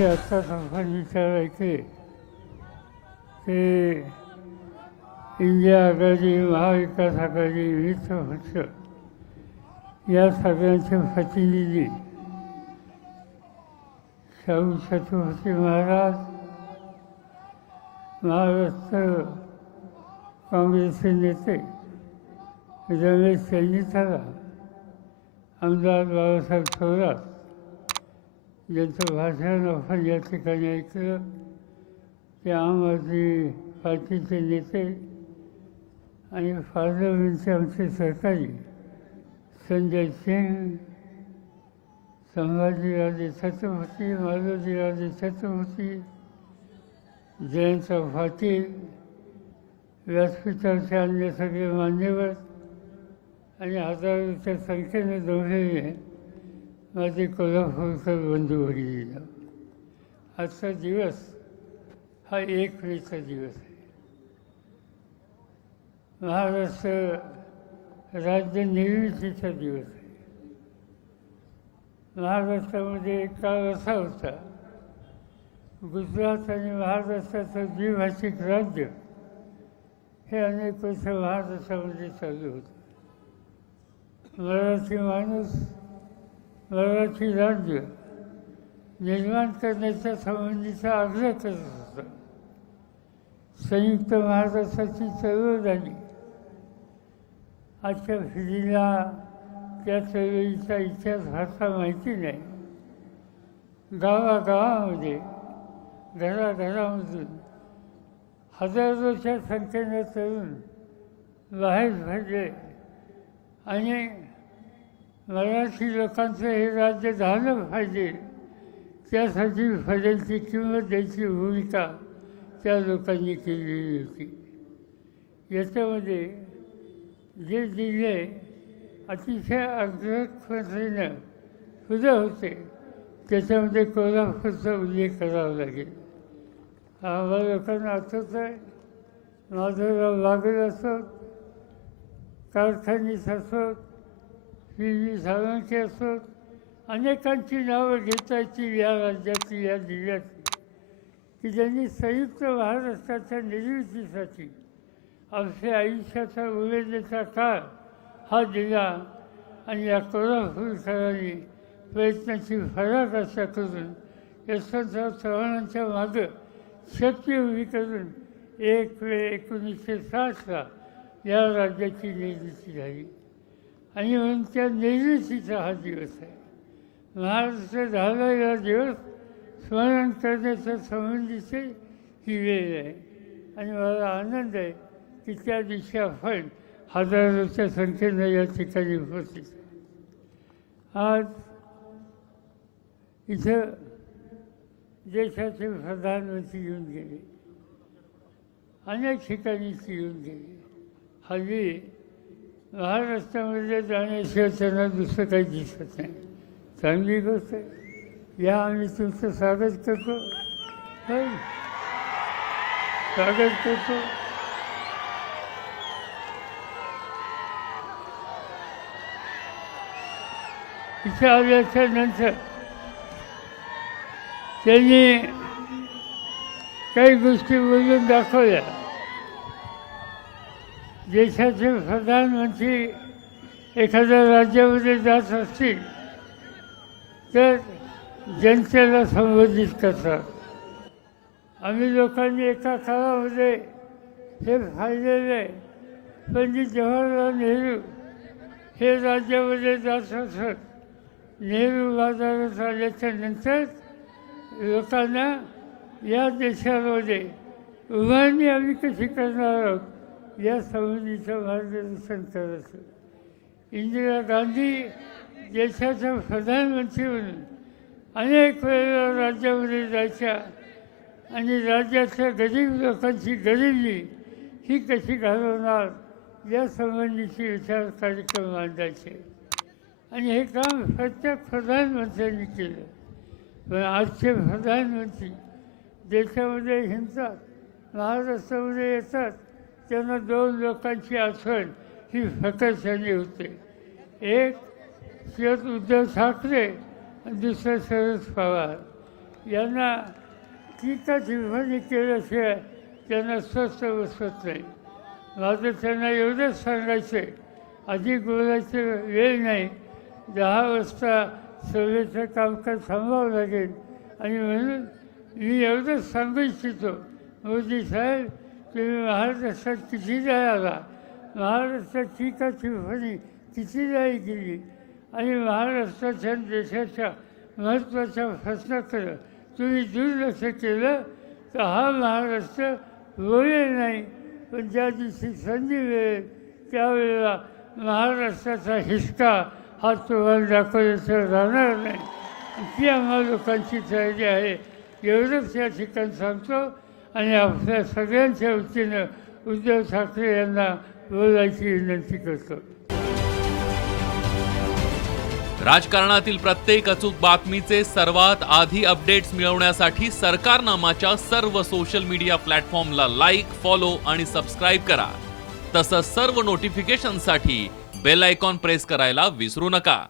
विषय आत्ताच आपण विचार की इंडिया आघाडी महाविकास आघाडी मित्र पक्ष या सगळ्यांचे प्रतिनिधी शाहू छत्रपती महाराज महाराष्ट्र काँग्रेसचे नेते रमेश चन्नीथाला आमदार बाळासाहेब थोरात ज्यांचं भाषण आपण या ठिकाणी ऐकलं ते आम आदमी पार्टीचे नेते आणि पार्लमेंटचे आमचे सहकारी संजय सिंग, संभाजीराजे छत्रपती, माधवजीराजे छत्रपती, जयंत पाटील, व्यासपीठाचे अन्य सगळे मान्यवर आणि हजारोच्या संख्येने जमलेले माझे कोल्हापूरकर बंधू भगिनी, आजचा दिवस हा 1 मेचा दिवस आहे. महाराष्ट्र राज्य निर्मितीचा दिवस आहे. महाराष्ट्रामध्ये एक काळ असा होता, गुजरात आणि महाराष्ट्राचं द्विभाषिक राज्य हे अनेक वर्ष महाराष्ट्रामध्ये चालू होतं. मराठी माणूस मराठी राज्य निर्माण करण्याच्या संबंधीचा आग्रह करत होता. संयुक्त महाराष्ट्राची चळवळ झाली. आजच्या पिढीला त्या चळवळीचा इतिहास फारसा माहिती नाही. गावागावामध्ये घराघरामधून हजारोच्या संख्येने तरुण बाहेर पडले आणि मराठी लोकांचं हे राज्य झालं पाहिजे त्यासाठी फळ्यांची किंमत द्यायची भूमिका त्या लोकांनी केलेली होती. याच्यामध्ये जे जिल्हे अतिशय अग्रपंथीनं पुढे होते त्याच्यामध्ये कोल्हापूरचा उल्लेख करावा लागेल. आम्हाला लोकांना आठवत आहे, माधवराव लागल असोत, कारखानीस असोत, पी.व्ही. साळुंखे असोत, अनेकांची नावं घेता येतील या राज्याची, या जिल्ह्याची, की ज्यांनी संयुक्त महाराष्ट्राच्या निर्मितीसाठी आपल्या आयुष्याचा उरलेला काळ हा दिला आणि या कोल्हापूरकरांनी प्रयत्नाची फराकाशा करून यशवंतराव चव्हाणांच्या मागं शक्ती उभी करून 1 मे 1960ला या राज्याची निर्मिती झाली. आणि म्हणून त्या निर्मितीचा हा दिवस आहे. महाराष्ट्र झालेला दिवस स्मरण करण्याच्या संबंधीची ही वेळ आहे. आणि मला आनंद आहे की त्या दिवशी आपण हजारोच्या संख्येनं या ठिकाणी उपस्थित. आज इथं देशाचे प्रधानमंत्री येऊन गेले, अनेक ठिकाणी येऊन गेले. हल्ली महाराष्ट्रामध्ये जाण्याशिवाय त्यांना दुसरं काही दिसत नाही. चांगली गोष्ट आहे. या आम्ही तुमचं स्वागत करतो, स्वागत करतो. इथे आल्याच्या नंतर त्यांनी काही गोष्टी बोलून दाखवल्या. देशाचे प्रधानमंत्री एखाद्या राज्यामध्ये जात असतील तर जनतेला संबोधित करतात. आम्ही लोकांनी एका काळामध्ये हे पाहिलेलं आहे. पंडित जवाहरलाल नेहरू हे राज्यामध्ये जात असत. नेहरू बाजारात आल्याच्या नंतर लोकांना या देशामध्ये उभारणी आम्ही कशी करणार आहोत या संबंधीचं मार्गदर्शन करत. इंदिरा गांधी देशाच्या प्रधानमंत्री म्हणून अनेक वेळेला राज्यामध्ये जायच्या आणि राज्यातल्या गरीब लोकांची गरिबी ही कशी घालवणार या संबंधीचे विचार कार्यक्रम मांडायचे. आणि हे काम प्रत्येक प्रधानमंत्र्यांनी केलं. पण आजचे प्रधानमंत्री देशामध्ये हिंडतात, महाराष्ट्रामध्ये येतात, त्यांना 2 लोकांची आठवण ही फकरशाने होते. एक शरद उद्धव ठाकरे आणि दुसरं शरद पवार. यांना टीका-टिप्पणी केल्याशिवाय त्यांना स्वस्त बसत नाही. माझं त्यांना एवढंच सांगायचं आहे, अधिक बोलायचं वेळ नाही. 10 वाजता सभेचं कामकाज थांबावं लागेल आणि म्हणून मी एवढंच सांगू इच्छितो, मोदी साहेब तुम्ही महाराष्ट्रात कितीदा आला, महाराष्ट्रात टीका-टिप्पणी कितीदा केली आणि महाराष्ट्राच्या देशाच्या महत्त्वाच्या प्रश्नाकडं तुम्ही दुर्लक्ष केलं तर हा महाराष्ट्र होईल नाही. पण ज्या दिवशी संधी मिळेल त्यावेळेला महाराष्ट्राचा हिसका हा तुम्हाला दाखवल्याशिवाय राहणार नाही. ती आम्हा लोकांची तयारी आहे. एवढंच या ठिकाणी सांगतो आणि आपल्या सगळ्यांच्या वतीनं उद्धव ठाकरे यांना बोलायची विनंती करतो. राजकारणातील प्रत्येक अचूक बातमीचे सर्वात आधी अपडेट्स मिळवण्यासाठी सरकारनामाच्या सर्व सोशल मीडिया प्लॅटफॉर्मला लाईक, फॉलो आणि सबस्क्राईब करा. तसंच सर्व नोटिफिकेशनसाठी बेल आयकॉन प्रेस करायला विसरू नका.